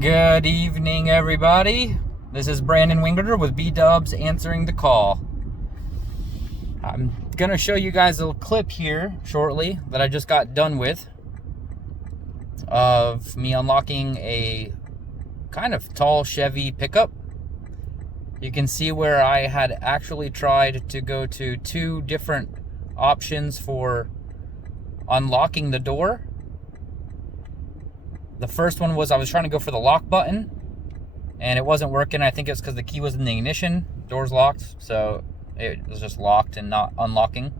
Good evening, everybody. This is Brandon Wingerter with B-Dubs answering the call. I'm going to show you guys a clip here shortly that I just got done with of me unlocking a kind of tall Chevy pickup. You can see where I had actually tried to go to two different options for unlocking the door. The first one was I was trying to go for the lock button and it wasn't working. I think it's because the key was in the ignition. Door's locked, so it was just locked and not unlocking.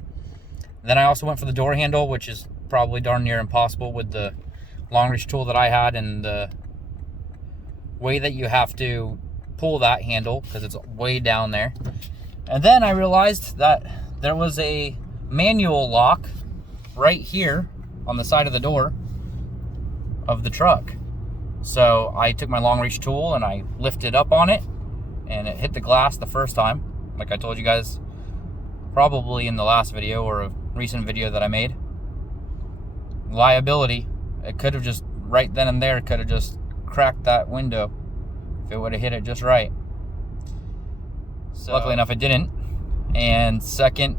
Then I also went for the door handle, which is probably darn near impossible with the long reach tool that I had and the way that you have to pull that handle because it's way down there. And then I realized that there was a manual lock right here on the side of the door of the truck. So I took my long reach tool and I lifted up on it and it hit the glass the first time, like I told you guys probably in the last video or a recent video that I made. Liability, it could have just right then and there could have just cracked that window if it would have hit it just right. So luckily enough it didn't. And second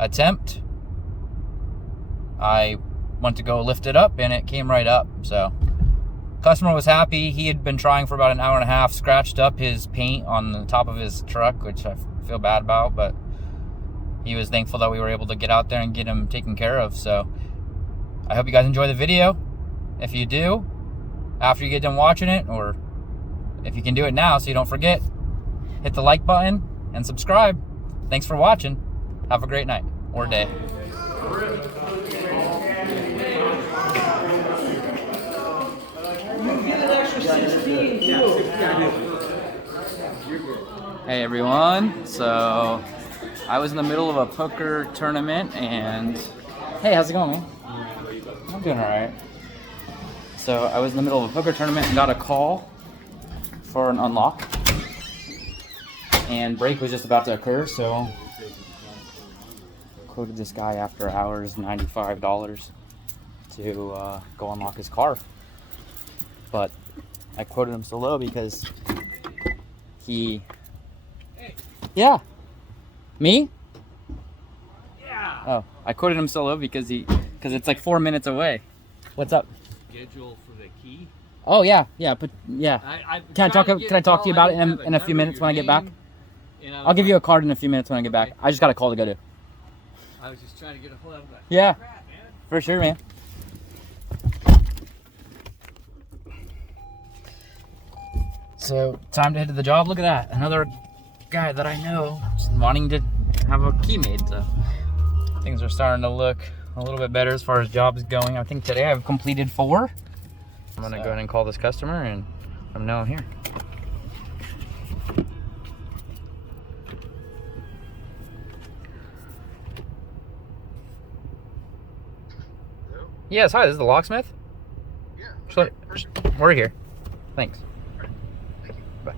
attempt, I went to go lift it up and it came right up. So customer was happy. He had been trying for about an hour and a half, scratched up his paint on the top of his truck, which I feel bad about, but he was thankful that we were able to get out there and get him taken care of. So I hope you guys enjoy the video. If you do, after you get done watching it, or if you can do it now so you don't forget, hit the like button and subscribe. Thanks for watching. Have a great night or day. Hey everyone, so I was in the middle of a poker tournament and hey, how's it going, man? I'm doing alright. So I was in the middle of a poker tournament and got a call for an unlock and break was just about to occur, so quoted this guy after hours $95 to go unlock his car. But I quoted him so low because he... Yeah. Me? Yeah. Oh, I quoted him so low because it's like 4 minutes away. What's up? Schedule for the key. Oh yeah, but yeah. Can I talk to you about it in a few minutes when I get back? I'll give you a card in a few minutes when I get back. I just got a call to go to. I was just trying to get a hold of that. Yeah. Crap, man. For sure, man. So, time to head to the job. Look at that. Another guy that I know just wanting to have a key made. So, things are starting to look a little bit better as far as jobs going. I think today I've completed 4. I'm going to go ahead and call this customer and let them know I'm here. Hello? Yes, hi, this is the Locksmith. Yeah. So, we're here. Thanks. Thank you. Bye.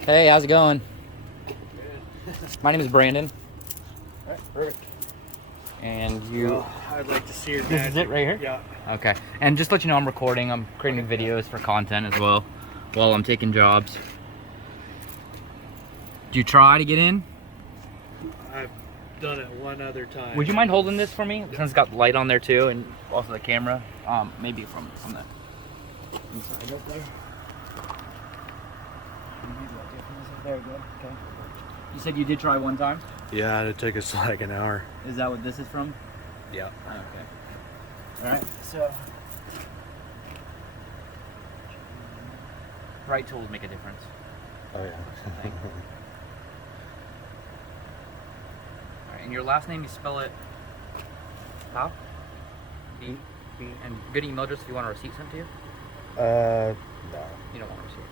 Hey, how's it going? My name is Brandon. Alright, perfect. And you... Well, I'd like to see your This is it right here? Yeah. Okay. And just to let you know, I'm recording. I'm creating videos for content as well while I'm taking jobs. Do you try to get in? I've done it one other time. Would you mind holding this for me? Since it's got light on there too, and also the camera. Maybe from the inside up there. Very good. Okay. You said you did try one time? Yeah, it took us like an hour. Is that what this is from? Yeah. Okay. All right. So, right tools make a difference. Oh yeah. All right. And your last name, you spell it how? B. And good email address if you want a receipt sent to you. No. You don't want a receipt.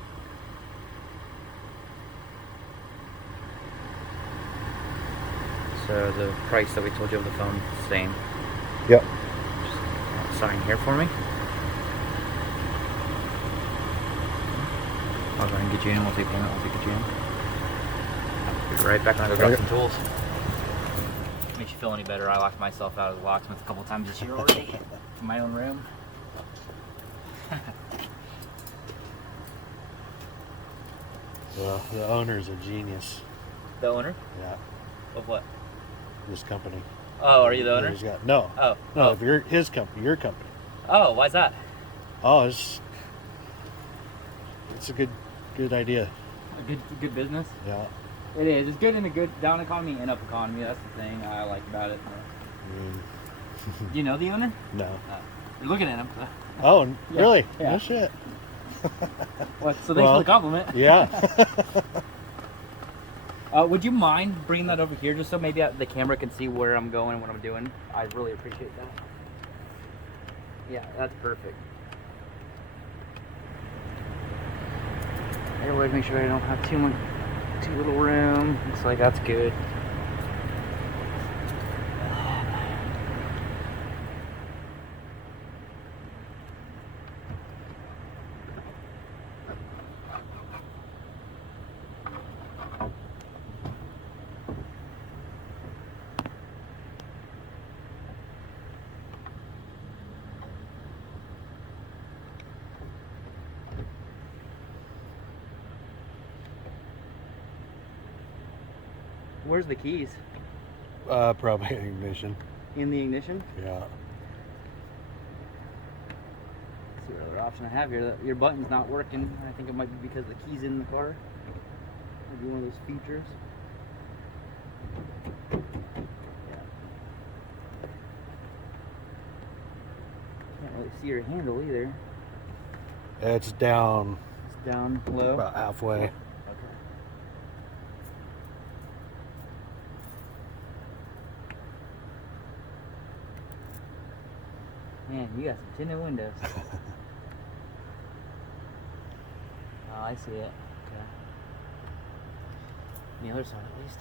So the price that we told you over the phone, same. Yep. Just sign here for me. I'll go ahead and get you in. We'll take payment. We'll get you in. Be right back when I go grab Okay. some tools. Makes you feel any better? I locked myself out of the locksmith a couple times this year already in my own room. Well, the owner's a genius. The owner? Yeah, Of what? this company. Oh, are you the owner? He's got, no, Oh. no. Oh. If you're his company, your company. Oh, why's that? Oh, it's a good idea. A good business? Yeah. It is. It's good in a good down economy and up economy. That's the thing I like about it. I mean, Do you know the owner? no. You're looking at him. Oh, Yeah, really? yeah. No shit. What? So thanks Well, for the compliment. Yeah. Would you mind bringing that over here just so maybe the camera can see where I'm going and what I'm doing? I really appreciate that. Yeah, that's perfect. I always make sure I don't have too little room. Looks like that's good. Where's the keys? Probably ignition. In the ignition? Yeah. Let's see what other option I have here. Your button's not working. I think it might be because the key's in the car. Maybe one of those features. Yeah. Can't really see your handle either. It's down It's down low. about halfway. Okay. Man, you got some tinted windows. Oh, I see it. Okay. The other side, at least.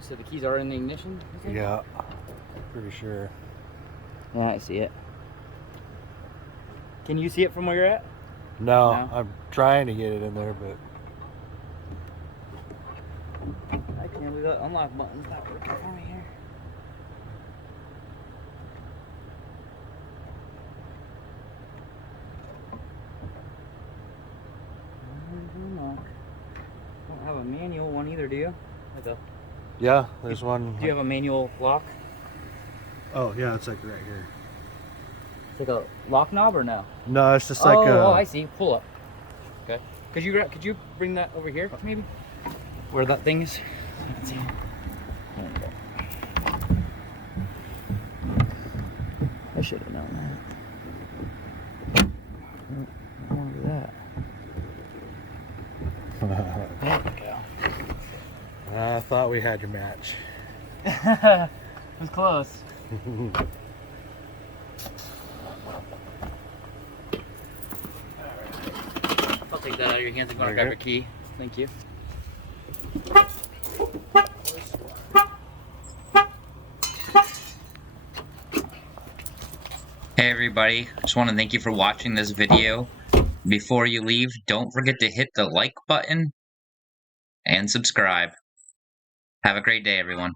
So the keys are in the ignition? you think? Yeah. Pretty sure. Yeah, I see it. Can you see it from where you're at? No, No? I'm trying to get it in there, but I can't believe that unlock button's not working for me here. Unlock. Don't have a manual one either, do you? Like a, yeah, there's one. do you have a manual lock? Oh, yeah, it's like right here. It's like a lock knob or no? No, it's just like oh, I see. Pull up. Okay. Could you bring that over here maybe? Where that thing is? Let's see. There we go. I should have known that. I want to do that. There we go. I thought we had your match. It was close. I'll take that out of your hands and go and grab your key. Thank you. Hey everybody, just want to thank you for watching this video. Before you leave, don't forget to hit the like button and subscribe. Have a great day, everyone.